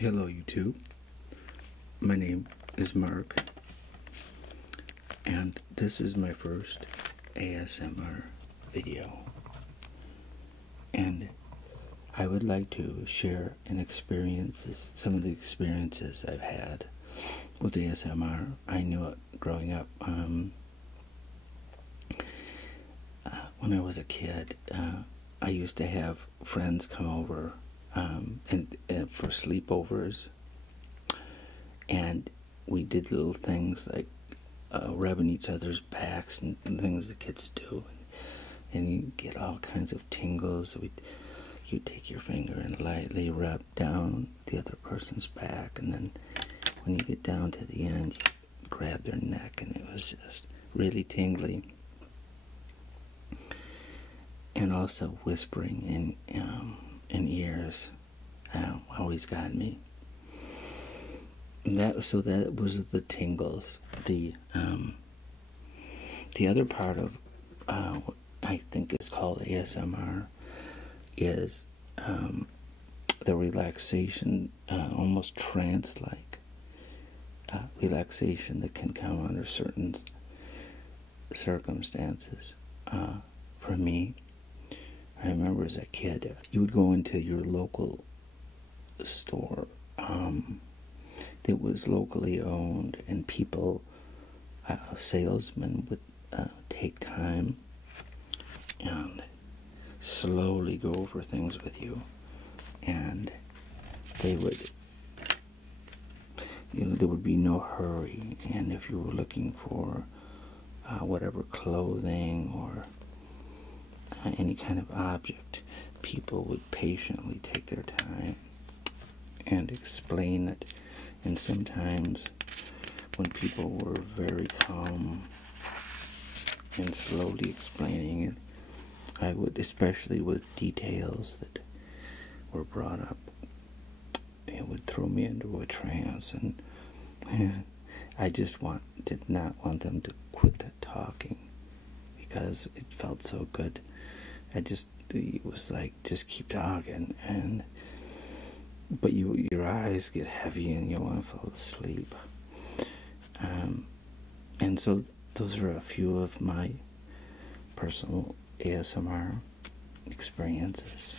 Hello YouTube, my name is Mark, and this is my first ASMR video, and I would like to share some of the experiences I've had with ASMR. I knew it growing up. When I was a kid, I used to have friends come over and for sleepovers, and we did little things like rubbing each other's backs and things the kids do, and you get all kinds of tingles. You take your finger and lightly rub down the other person's back, and then when you get down to the end, you grab their neck, and it was just really tingly. And also whispering in ears always got me. That was the tingles. The other part of what I think is called ASMR is the relaxation, almost trance-like relaxation that can come under certain circumstances. For me, I remember as a kid, you would go into your local store that was locally owned, and salesmen would take time and slowly go over things with you, and they would, there would be no hurry, and if you were looking for whatever clothing or any kind of object, people would patiently take their time and explain it. And sometimes when people were very calm and slowly explaining it, I would, especially with details that were brought up, it would throw me into a trance, and I just did not want them to quit talking, because it felt so good. It was like, just keep talking, but your eyes get heavy and you want to fall asleep. And so those are a few of my personal ASMR experiences.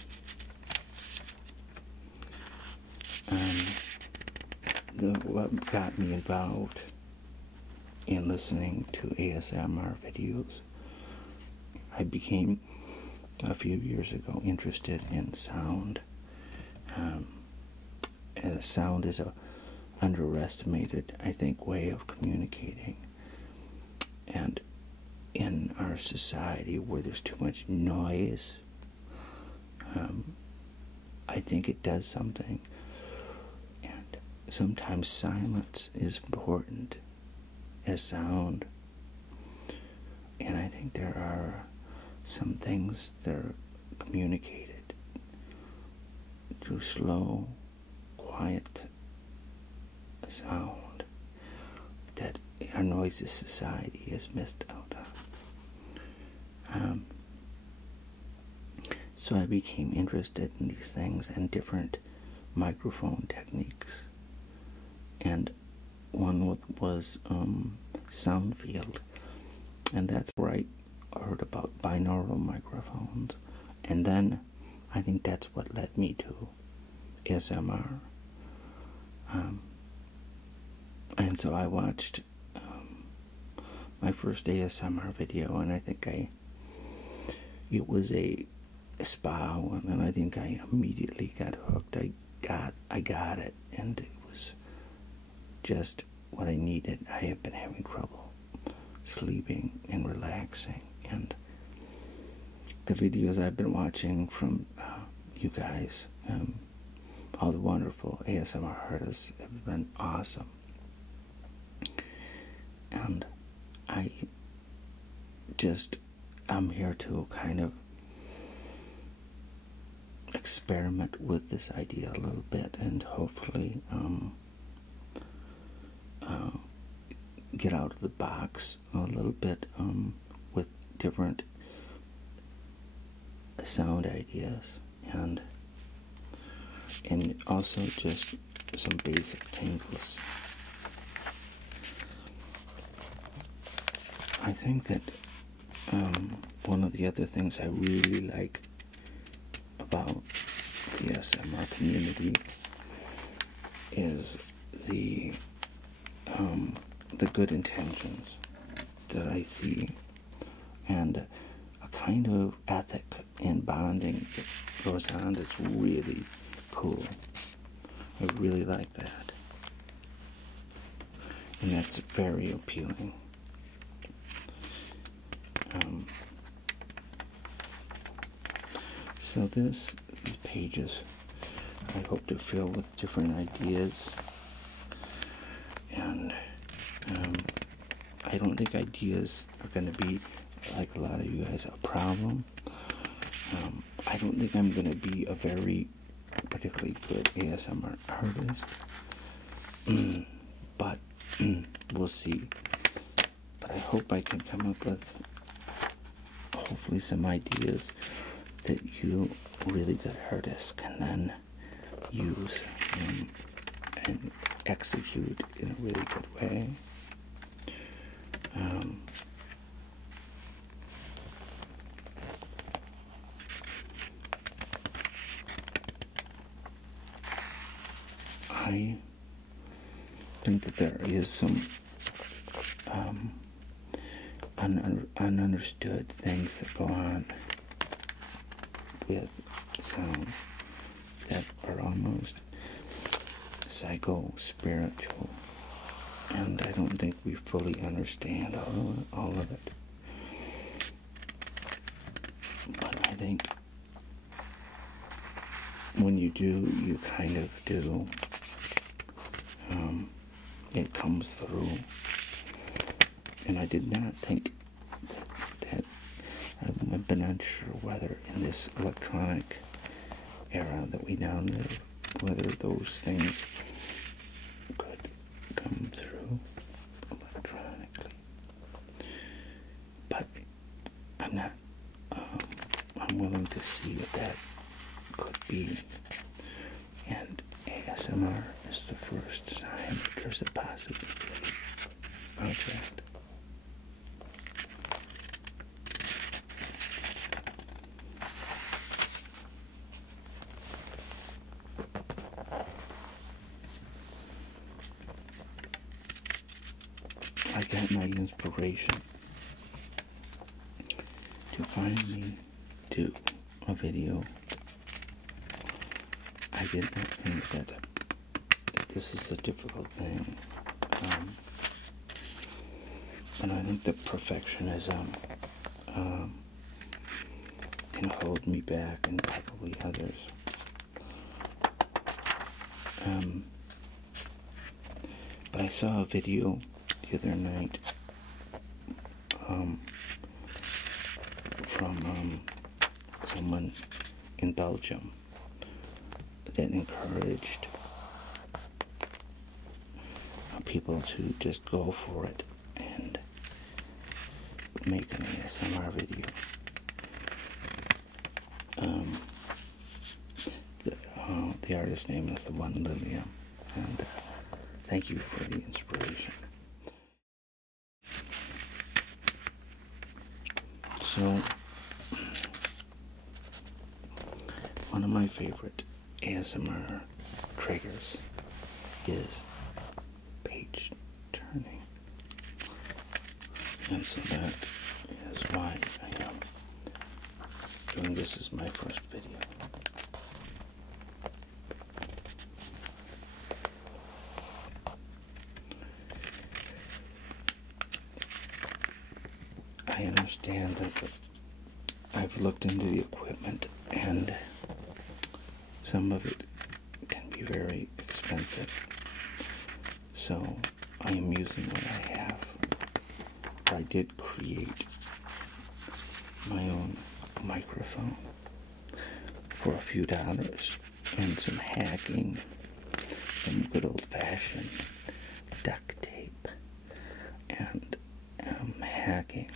What got me involved in listening to ASMR videos, I became a few years ago interested in sound. And sound is a underestimated, I think, way of communicating. And in our society where there's too much noise, I think it does something. And sometimes silence is important as sound. And I think there are some things that are communicated through slow, quiet sound that our noisy society has missed out on. So I became interested in these things and different microphone techniques. And one was Soundfield, and that's where I heard about binaural microphones, and then I think that's what led me to ASMR. And so I watched my first ASMR video, and I think it was a spa one, and I think I immediately got hooked. I got it, and it was just what I needed. I have been having trouble sleeping and relaxing, and the videos I've been watching from you guys, all the wonderful ASMR artists, have been awesome. And I'm here to kind of experiment with this idea a little bit, and hopefully get out of the box a little bit with different sound ideas, and also just some basic tingles. I think that one of the other things I really like about the ASMR community is the good intentions that I see, and a kind of ethic and bonding that goes on that's really cool. I really like that, and that's very appealing. So these pages I hope to fill with different ideas, and I don't think ideas are going to be, like a lot of you guys, a problem. I don't think I'm going to be a very particularly good ASMR artist, but we'll see. But I hope I can come up with hopefully some ideas that you really good artists can then use and execute in a really good way. I think that there is some ununderstood things that go on with sound that are almost psycho-spiritual, and I don't think we fully understand all of it. But I think when you do, you kind of do. It comes through. And I did not think that I've been unsure whether in this electronic era that we now live, whether those things could come through electronically. But I'm not, I'm willing to see what that could be. And ASMR is the first sign that there's a possibility of that. I got my inspiration to finally do a video. I did not think that this is a difficult thing, and I think that perfectionism can hold me back, and probably others. But I saw a video the other night from someone in Belgium that encouraged people to just go for it and make an ASMR video. The artist's name is the one Lilium, and thank you for the inspiration. So, one of my favorite ASMR triggers is page turning, and so that is why I am doing this as my first video. I understand that I've looked into the equipment, and some of it can be very expensive, so I am using what I have. I did create my own microphone for a few dollars, and some hacking, some good old-fashioned duct tape, and hacking.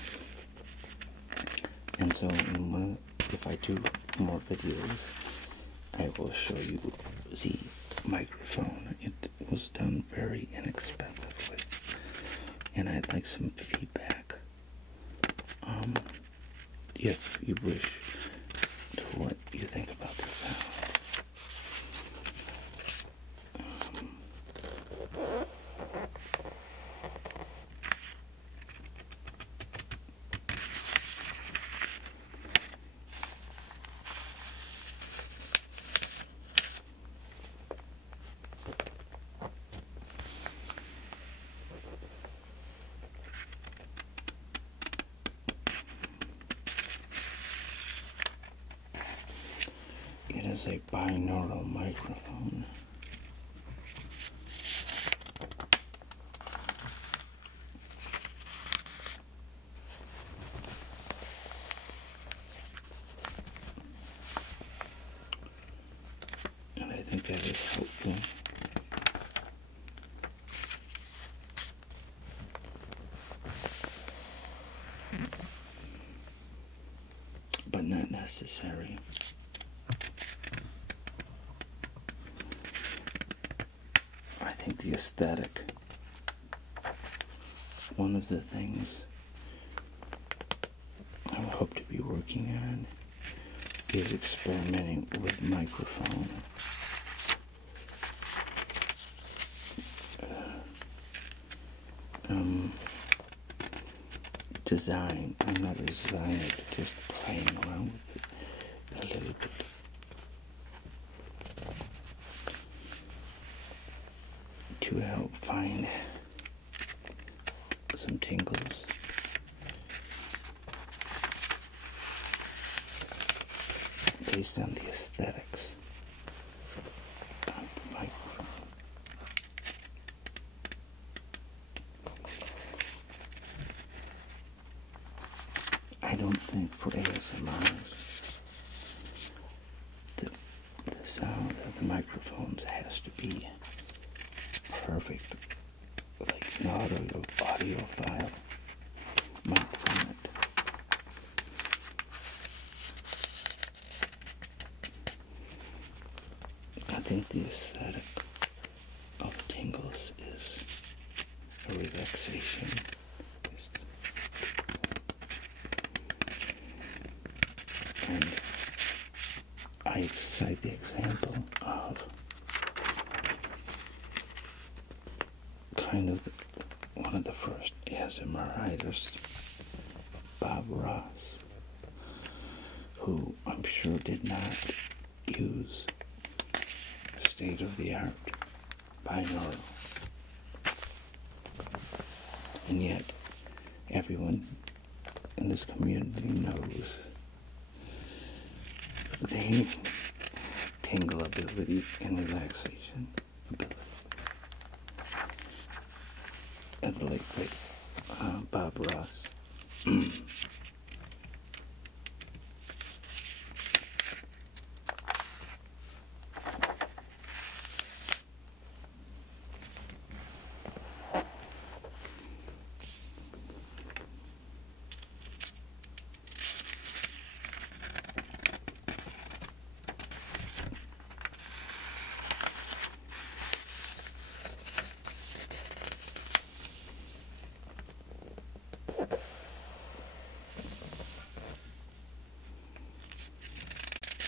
And so if I do more videos, I will show you the microphone. It was done very inexpensively, and I'd like some feedback, if you wish, to what you think about the sound. It is a binaural microphone. And I think that is helpful. But not necessary. I think the aesthetic, one of the things I hope to be working on is experimenting with microphone. Design. I'm not a designer, but just playing around with it a little bit. To help find some tingles. Based on the aesthetics of the microphone. I don't think for ASMRs the sound of the microphones has to be perfect, like an audiophile might want it. I think the aesthetic of tingles is a relaxation. And I cite the example of kind of one of the first ASMR writers, Bob Ross, who I'm sure did not use state-of-the-art binaural. And yet, everyone in this community knows the tingle ability and relaxation ability of the late great Bob Ross.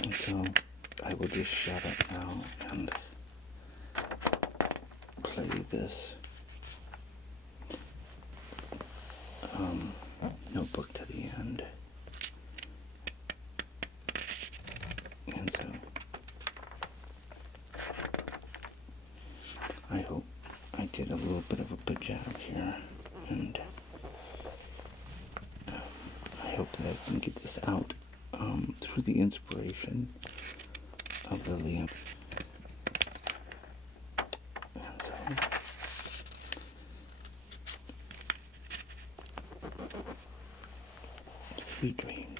And so I will just shut up now and play this notebook to the end. And so I hope I did a little bit of a good job here, and I hope that I can get this out through the inspiration of the Liam. And so sweet dreams.